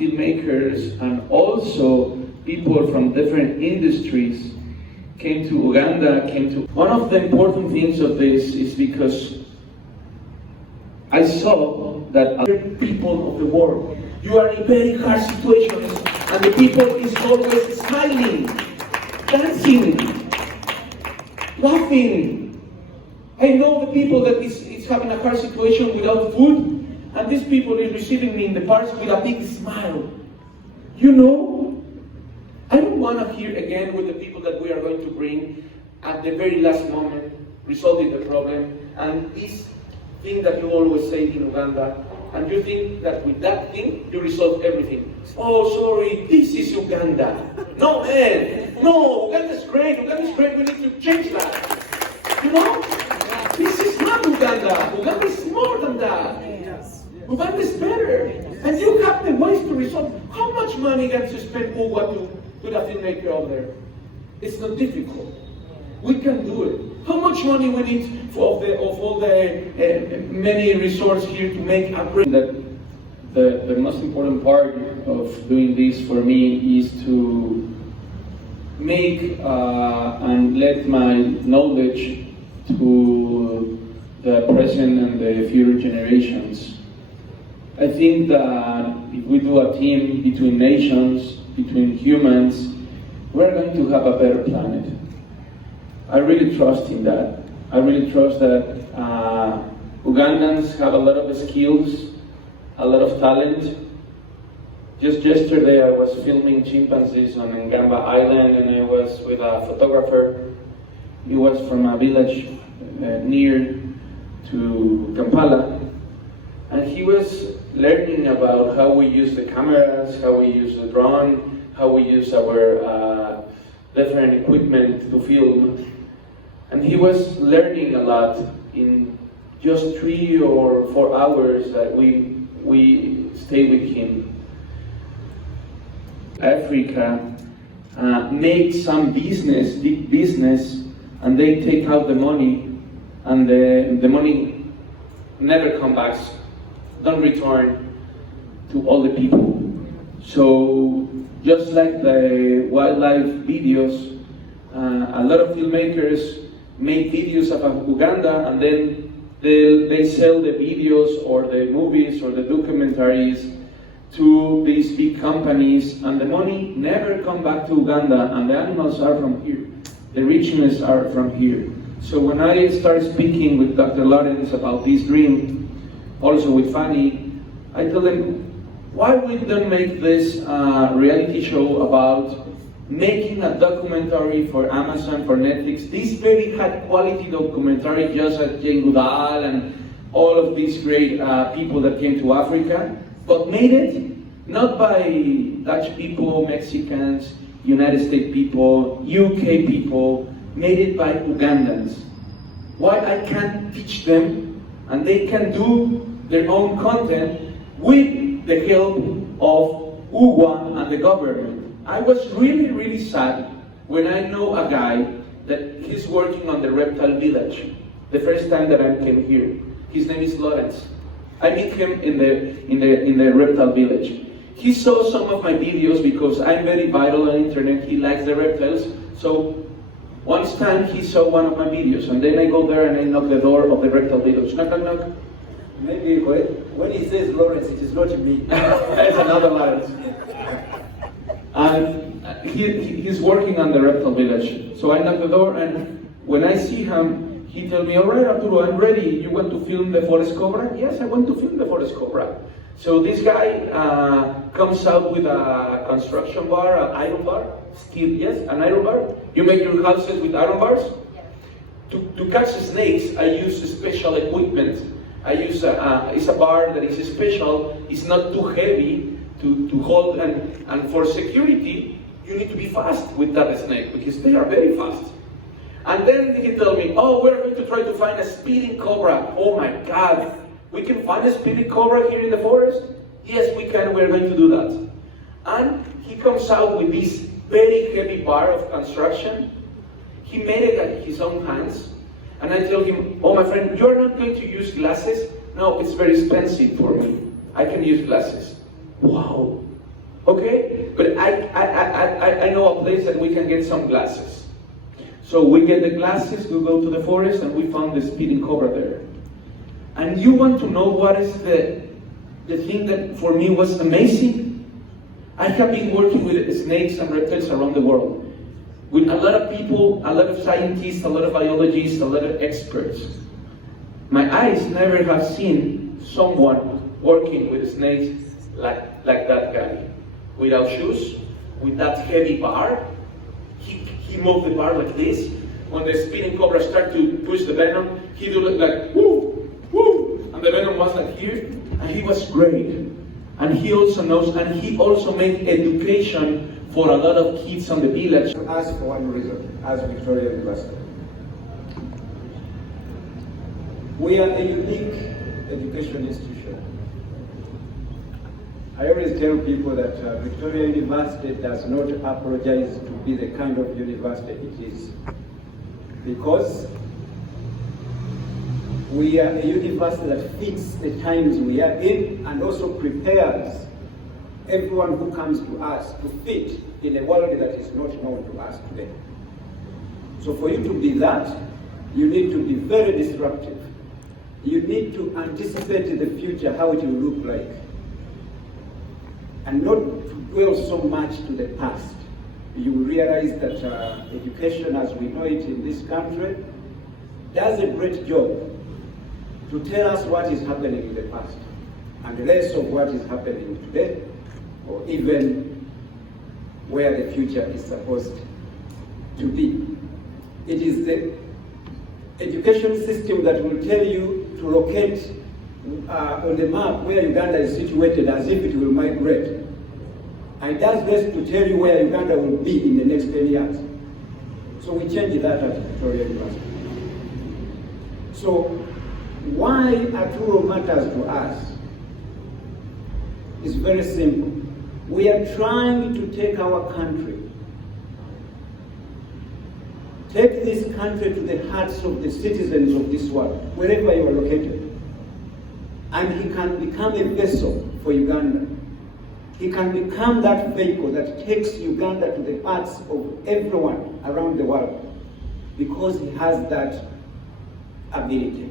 filmmakers and also people from different industries came to Uganda, One of the important things of this is because I saw that other people of the world, you are in very hard situations, and the people is always smiling, dancing, laughing. I know the people that is having a hard situation without food, and these people is receiving me in the parks with a big smile. You know, I don't want to hear again with the people that we are going to bring at the very last moment, resolving the problem, and this thing that you always say in Uganda, and you think that with that thing, you resolve everything. Oh, sorry, this is Uganda. No, man, no, Uganda's great, we need to change that. You know? This is not Uganda. Uganda is more than that. Uganda is better. And you have the ways to resolve. How much money can you spend Uwa to the filmmaker over there? It's not difficult. We can do it. How much money we need of all the many resources here to make a great... The most important part of doing this for me is to make and let my knowledge to the present and the future generations. I think that if we do a team between nations, between humans, we're going to have a better planet. I really trust in that. I really trust that Ugandans have a lot of skills, a lot of talent. Just yesterday I was filming chimpanzees on Ngamba Island, and I was with a photographer. He was from a village near to Kampala, and he was learning about how we use the cameras, how we use the drone, how we use our different equipment to film. And he was learning a lot in just 3 or 4 hours that we stayed with him. Africa makes some business, big business, and they take out the money, and the money never comes back, don't return to all the people. So just like the wildlife videos, a lot of filmmakers make videos about Uganda, and then they sell the videos or the movies or the documentaries to these big companies, and the money never come back to Uganda, and the animals are from here. The richness are from here. So when I started speaking with Dr. Lawrence about this dream, also with Fanny, I told them, why we don't make this reality show about making a documentary for Amazon, for Netflix, this very high quality documentary, just like Jane Goodall and all of these great people that came to Africa, but made it not by Dutch people, Mexicans, United States people, UK people, made it by Ugandans. Why I can't teach them and they can do their own content with the help of UWA and the government. I was really, really sad when I know a guy that he's working on the reptile village. The first time that I came here, his name is Lawrence. I meet him in the reptile village. He saw some of my videos because I'm very viral on the internet. He likes the reptiles. So once time he saw one of my videos, and then I go there and I knock the door of the reptile village. Knock, knock, knock. Maybe when he says Lawrence, it is not me. It's another Lawrence. And he's working on the reptile village. So I knock the door, and when I see him, he tells me, all right, Arturo, I'm ready. You want to film the forest cobra? Yes, I want to film the forest cobra. So this guy comes out with a construction bar, an iron bar, steel, yes, an iron bar. You make your houses with iron bars? To catch snakes, I use special equipment. I use it's a bar that is special. It's not too heavy to hold, and for security, you need to be fast with that snake because they are very fast. And then he told me, oh, we're going to try to find a speeding cobra. Oh my God, we can find a speeding cobra here in the forest? Yes, we can, we're going to do that. And he comes out with this very heavy bar of construction. He made it at his own hands. And I told him, oh my friend, you're not going to use glasses? No, it's very expensive for me. I can use glasses. Wow, Okay? But I know a place that we can get some glasses. So we get the glasses, we go to the forest, and we found the speeding cobra there. And you want to know what is the thing that for me was amazing? I have been working with snakes and reptiles around the world, with a lot of people, a lot of scientists, a lot of biologists, a lot of experts. My eyes never have seen someone working with snakes like that guy. Without shoes, with that heavy bar. He moved the bar like this. When the spinning cobra started to push the venom, he did it like, woo, woo, and the venom was like here, and he was great. And he also knows, and he also made education for a lot of kids on the village. Ask for one reason, as Victoria University. We are a unique education institution. I always tell people that Victoria University does not apologize to be the kind of university it is, because we are a university that fits the times we are in and also prepares everyone who comes to us to fit in a world that is not known to us today. So for you to be that, you need to be very disruptive. You need to anticipate the future, how it will look like, and not to dwell so much to the past. You will realize that education as we know it in this country does a great job to tell us what is happening in the past and less of what is happening today, or even where the future is supposed to be. It is the education system that will tell you to locate on the map where Uganda is situated as if it will migrate. And it does best to tell you where Uganda will be in the next 10 years. So we changed that at Victoria University. So why Arturo matters to us is very simple. We are trying to take our country, take this country to the hearts of the citizens of this world, wherever you are located. And he can become a vessel for Uganda. He can become that vehicle that takes Uganda to the hearts of everyone around the world, because he has that ability.